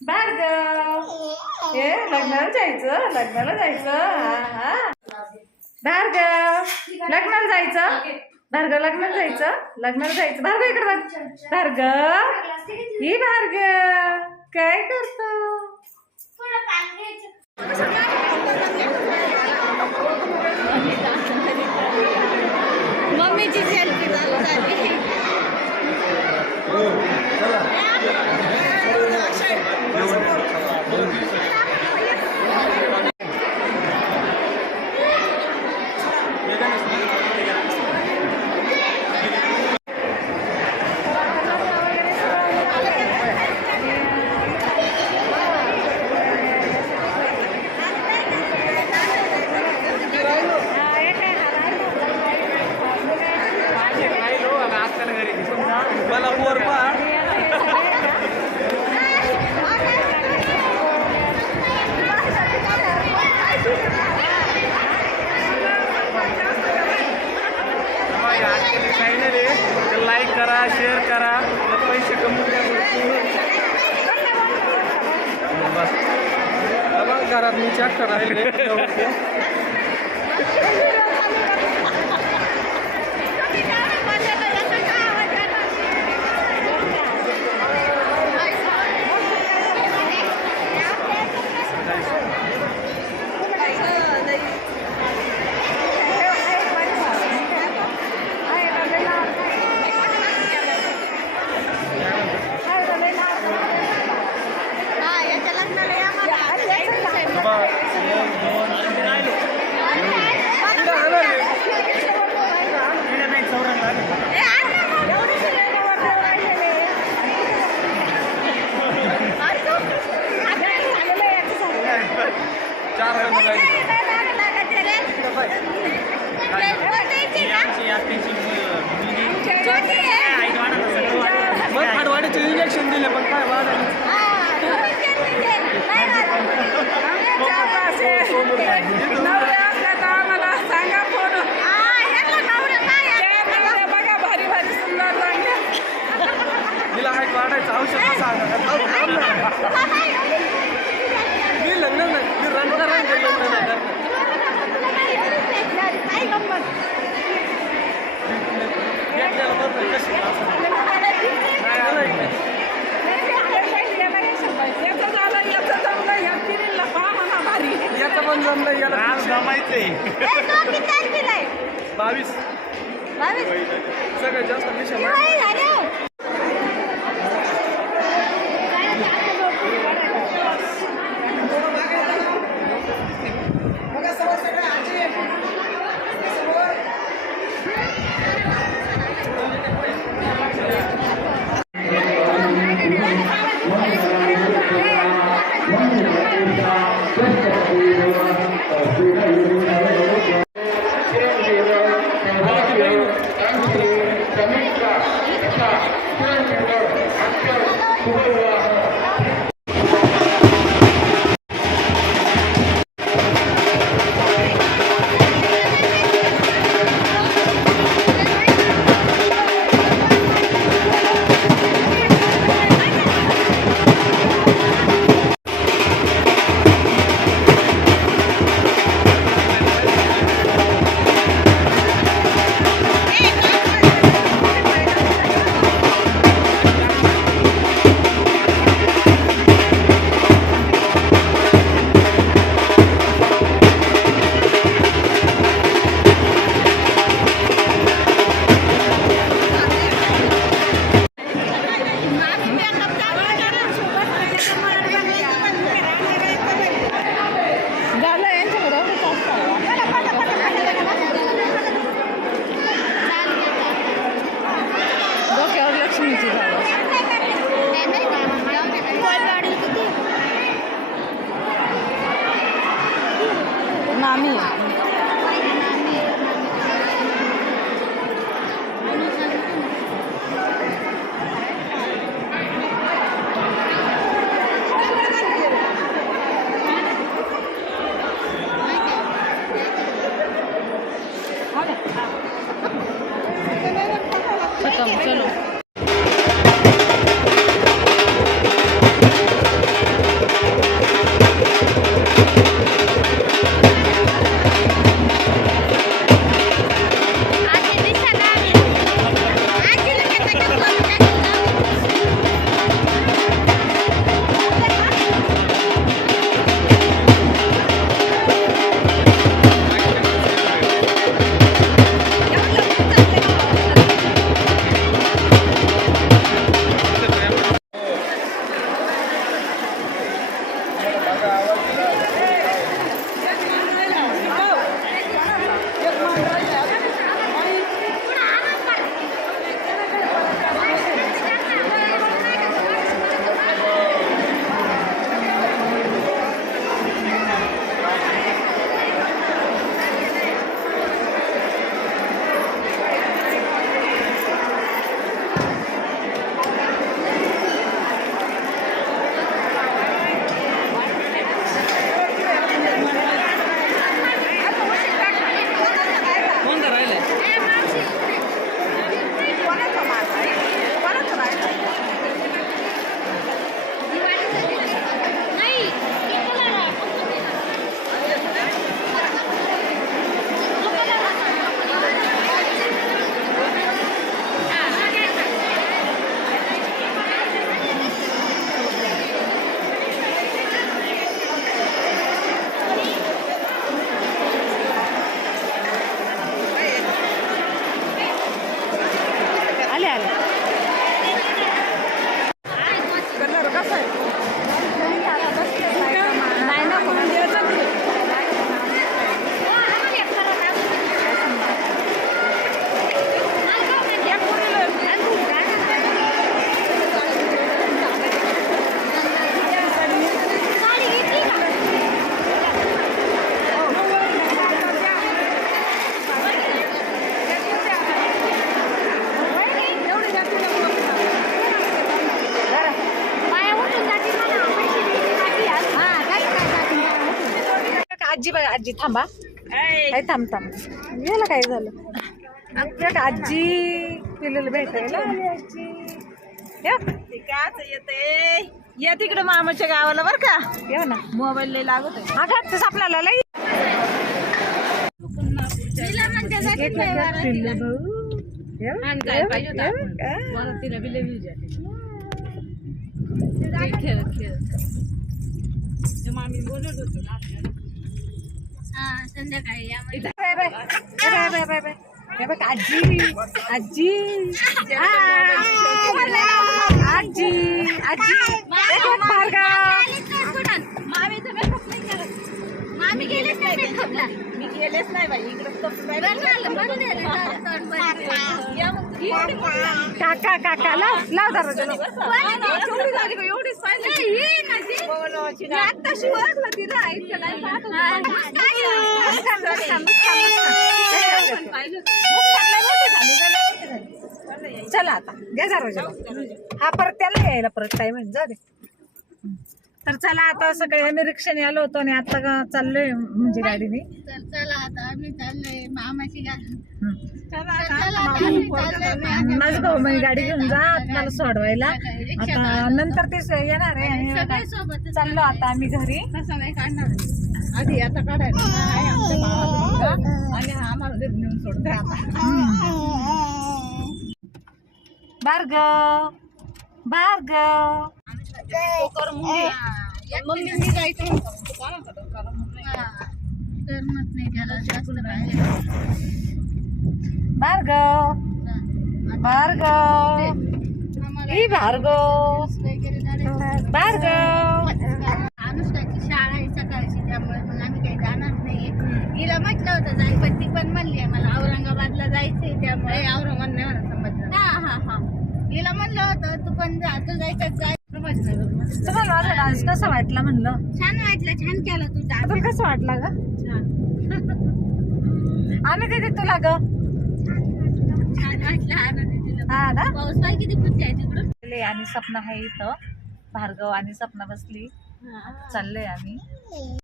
भार्गव हे लग्नाला जायचं लग्नाला जायचं. हा हा. भार्गव लग्नाला जायचं. भार्गव लग्नाला जायचं. लग्नाला जायचं. भार्गव इकडे बघ. भार्गव ही भार्गव काय करतो? मम्मीची सेल्फी चालू झाली. बघा, घरात मी चॅक करा हा याच्या लग्नाला या मला ए, आण ना मग. आण तू. चार नाही, जण नाही, नाही लागत, लागत ते रे. छोटीची ना? छोटी आहे. मग आडवाडीचे दिले पण काय आम्हाला सांगा फोन बघा भारी भारी सुंदर तिला हाईट वाढायचं औषध सांगा. मी लग्न नाही मी लग्न नाही आलं इकडे. याचं झालं याचं जमलं या पिरीला पहा म्हणा भारी याचं पण जमलं याला जमायचंय ए, तो किती तारखेला आहे? बावीस बावीस? सगळ्यात जास्त विषय दिवाळी झाली Yeah, let's go. आजी थांबा. काय थांब थांब. गेला काय झालं? आजी पिलेलं भेटायला. आजी. या. या तिकडे मामाच्या गावाला बर का. येऊ ना. मोबाईल लय लागत आहे. हा आपल्याला लई? का? मला तिला. बी लय views आले. ते खेळत खेळत ते मामी बोलत होतो आपल्याला. संध्याकाळी. Bye bye bye. Bye bye bye हे बघ आजी. आजी. हाय. आजी. आजी. बघ भार्गव. मामी गेलेच नाही. मी गेलेच नाही बाई इकडे काका काका लाव लाव दरवाजा एवढीच आत्ताशी ओळखलं तिला, चला आता घ्या दरवाजा. हा परत त्याला यायला परत टाइम आहे दे. तर चला आता सगळे आम्ही रिक्षाने आलो होतो आणि आता का चाललोय म्हणजे गाडीने. तर चला आता आम्ही चाललोय मामाची गाडी. माझं भाऊ घेऊन जा मला सोडवायला. आता नंतर ते येणार आहे चाललो आता आम्ही घरी. आधी आता मुलगा आणि हा आम्हाला घरी नेऊन सोडतोय आता. भार्गव भार्गव मम्मी मी जायचं म्हणतो तू कोणाकडं करा म्हणलं. करमत नाही त्याला जास्त बाहेर. भार्गव भार्गव आम्हाला भार्गव भार्गव अनुष्काची शाळा आहे सकाळची त्यामुळे मग आम्ही काही जाणार नाही तिला म्हटलं होतं जाय पण ती पण म्हणली मला औरंगाबादला जायचंय त्यामुळे औरंगाबाद नाही मला समजलं हा हा हा तिला म्हणलं होतं तू पण जा तू जायचं तुम्हाला माझा डान्स कसा वाटला म्हणलं? छान वाटलं छान केलं तुझा तुला कसं वाटला ग? आणि दीदी तुला ग. छान वाटलं आनंदी तिला. हा ना? पाऊस पाय किती पुढचे आहे तिकडं. आणि सपना आहे इथं. भार्गव आणि सपना बसली. चाललोय आम्ही.